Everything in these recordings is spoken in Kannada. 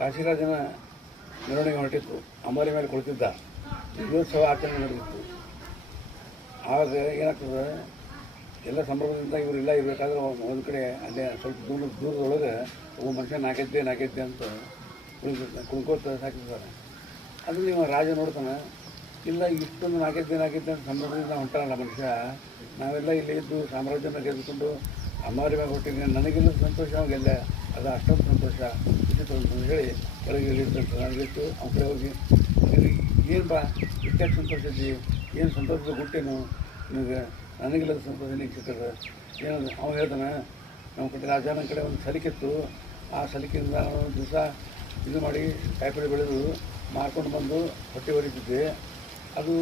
ಕಾಶಿರಾಜನ ಮೆರವಣಿಗೆ ಹೊರಟಿತ್ತು. ಅಂಬಾರಿ ಮೇಲೆ ಕುಳಿತಿದ್ದ. ವಿಜಯೋತ್ಸವ ಆಚರಣೆ ನಡೆದಿತ್ತು. ಆವಾಗ ಏನಾಗ್ತದೆ, ಎಲ್ಲ ಸಂಭ್ರಮದಿಂದ ಇಲ್ಲ ಇರಬೇಕಾದ್ರೆ ಒಂದು ಕಡೆ ಅಲ್ಲೇ ಸ್ವಲ್ಪ ದೂರ, ದೂರದೊಳಗೆ ಒಬ್ಬ ಮನುಷ್ಯ ನಾಗೆದ್ದೆ ನಾಗೆದ್ದೆ ಅಂತ ಕುಣಿತ ಕುಣ್ಕೋತ ಸಾಕಿರ್ತಾರೆ ಅದು ನೀವು ರಾಜ ನೋಡ್ತಾನೆ, ಇಲ್ಲ, ಇಷ್ಟೊಂದು ನಾಗೆದ್ದೆ ನಾಗೆದ್ದೆ ಅಂತ ಸಂಭ್ರಮದಿಂದ ಹೊಂಟಾನಲ್ಲ ಮನುಷ್ಯ. ನಾವೆಲ್ಲ ಇಲ್ಲಿ ಇದ್ದು ಸಾಮ್ರಾಜ್ಯನ ಗೆದ್ದುಕೊಂಡು ಅಮ್ಮಾರಿ ಮೇಲೆ ಹೊಟ್ಟಿದ್ದೀನಿ ನನಗಿಲ್ಲ ಸಂತೋಷ ಅವಾಗೆಲ್ಲ ಅದು ಅಷ್ಟೊಂದು ಸಂತೋಷ. ವಿಚಿತ್ರ ಅಂತ ಹೇಳಿ, ಕೆಳಗೆ ಇಳಿರ್ತಂತ ನನಗಿತ್ತು ಅವ್ನ ಕಡೆ ಹೋಗಿ ಏನು ಬಾ ಇಷ್ಟಾಗಿ ಸಂತೋಷ ಐತಿ ಏನು ಸಂತೋಷದ ಗುಟ್ಟೇನು ನಿಮಗೆ ನನಗಿಲ್ಲದ ಸಂತೋಷ ನಿನಗೆ ಸಿಕ್ಕದ ಏನು ಅವ್ನು ಹೇಳ್ತಾನೆ, ನಮ್ಮ ಕಡೆ, ರಾಜನ ಕಡೆ ಒಂದು ಸಲಿಕಿತ್ತು ಆ ಸಲಿಕೆಯಿಂದ ಒಂದು ದಿವಸ ಇದು ಮಾಡಿ, ಕಾಯಿಪಲ್ಲೆ ಬೆಳೆದು ಮಾರ್ಕೊಂಡು ಬಂದು ಹೊಟ್ಟೆ ಹೊರಿತಿದ್ದೆ ಅದು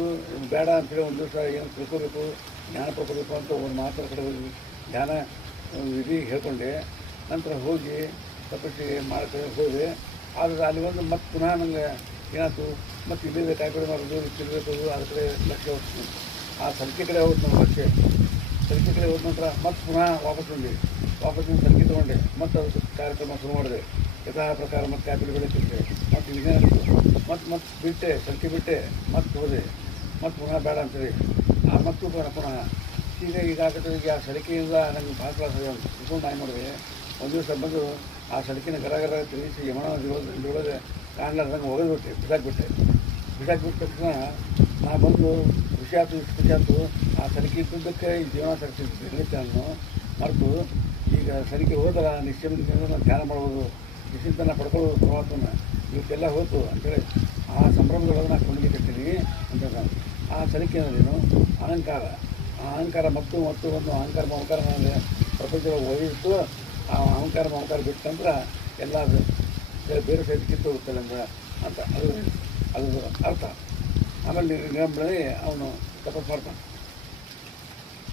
ಬೇಡ ಅಂತೇಳಿ ಒಂದು ದಿವಸ ಏನು ತಿಳ್ಕೋಬೇಕು, ಜ್ಞಾನ ಪಡ್ಕೋಬೇಕು ಅಂತ ಒಂದು ಮಾತ್ರ ಕಡೆ ಹೋಗಿ ಧ್ಯಾನ ಇದೀಗ ಹೇಳ್ಕೊಂಡೆ. ನಂತರ ಹೋಗಿ ತಪಸ್ಸಿ ಮಾಡ್ಕೊಂಡು ಹೋದೆ. ಆದರೆ ಅಲ್ಲಿ ಒಂದು ಮತ್ತೆ ಪುನಃ ನನಗೆ ಏನಾಯ್ತು? ಮತ್ತು ಇಲ್ಲಿಂದ ಕಾಯ್ಕಡೆ ಮಾಡೋದು ತಿನ್ನಬೇಕು ಅದ್ರ ಕಡೆ ಲಕ್ಷ್ಯ ಹೋಗ್ತೀನಿ. ಆ ಸಲಿಕೆ ಕಡೆ ಹೋದ್ ನಾವು ಲಕ್ಷ್ಯ. ಸಲಿಕೆ ಕಡೆ ಹೋದ ನಂತರ ಮತ್ತೆ ಪುನಃ ವಾಪಸ್ ಬಂದೆ. ವಾಪಸ್ ಬಂದು ಸಲಿಕೆ ತೊಗೊಂಡೆ. ಮತ್ತು ಅದಕ್ಕೆ ಕಾರ್ಯಕ್ರಮ ಶುರು ಮಾಡಿದೆ. ಯಥಾ ಪ್ರಕಾರ ಮತ್ತೆ ಕಾಯಿಪಲ್ಲೆ ಬೆಳೀತಿದ್ದೆ ಮತ್ತು ಇದೇನಾಯಿತು ಮತ್ತು ಮತ್ತೆ ಬಿಟ್ಟೆ ಸಲಿಕೆ ಬಿಟ್ಟೆ ಮತ್ತೆ ಹೋದೆ. ಮತ್ತು ಪುನಃ ಬೇಡ ಅಂತೇಳಿ ಆ ಮತ್ತು ಪುನಃ ಪುನಃ ಈಗ ಈಗಾಗತ್ತೆ ಈಗ ಆ ಸಲಿಕೆಯಿಂದ ನನಗೆ ಭಾಳ ಇಟ್ಕೊಂಡು ನಾನು ಮಾಡಿದೆ ಒಂದು ದಿವಸ ಬಂದು ಆ ಸಡಕಿನ ಗರ ಗರ ತಿರುಗಿಸಿ ಯಮನ ನದಿಯೊಳಗೆ ಕಾಣ್ಲಾರ್ದಂಗೆ ಒಗೆದ್ಬಿಟ್ಟೆ ಬಿಸಾಕ್ಬಿಟ್ಟೆ. ಬಿಸಾಕ್ಬಿಟ್ಟ ತಕ್ಷಣ ನಾ ಬಂದು ಖುಷಿ ಆಯ್ತು ಇಷ್ಟು ಖುಷಿ ಆಯ್ತು ಆ ಸಲಿಕೆ ತುಂಬಕ್ಕೆ ಈ ಜೀವನ ಸರಿಸಿದ್ದೆ ನಾನು ಮರೆತು. ಈಗ ಸಲಿಕೆ ಹೋದಲ್ಲ ನಿಶ್ಚಿಂತ ನಾನು ಧ್ಯಾನ ಮಾಡ್ಬೋದು, ನಿಶ್ಚಿಂತನ ಪಡ್ಕೊಳ್ಳೋದು ಪ್ರವಾಸನ ಇವತ್ತೆಲ್ಲ ಹೋಯ್ತು ಅಂತೇಳಿ ಆ ಸಂಭ್ರಮದೊಳಗೆ ನಾನು ಕೊಂಡಿಗೆತ್ತೀನಿ ಅಂತ ನಾನು ಆ ಸಲಿಕೆ ಆ ಅಹಂಕಾರ ಮತ್ತು ಮತ್ತು ಒಂದು ಅಹಂಕಾರ ಮಹಂಕಾರ ನನಗೆ ಪ್ರಪಂಚದೊಳಗೆ ಒಯ್ಯಿತ್ತು ಆ ಅಹಂಕಾರ ಮಹಂಕಾರ ಬಿಟ್ಟಂದ್ರೆ ಎಲ್ಲ ಬೇರೆ ಬೇರೆ ಸೈಡ್ ಕಿತ್ತು ಹೋಗುತ್ತಲ್ಲ ಅಂದ್ರೆ ಅಂತ. ಅದು ಅದು ಅರ್ಥ. ಆಮೇಲೆ ನಿರ್ಗಮಿ ಅವನು ತಪಸ್ ಮಾಡ್ತಾನೆ.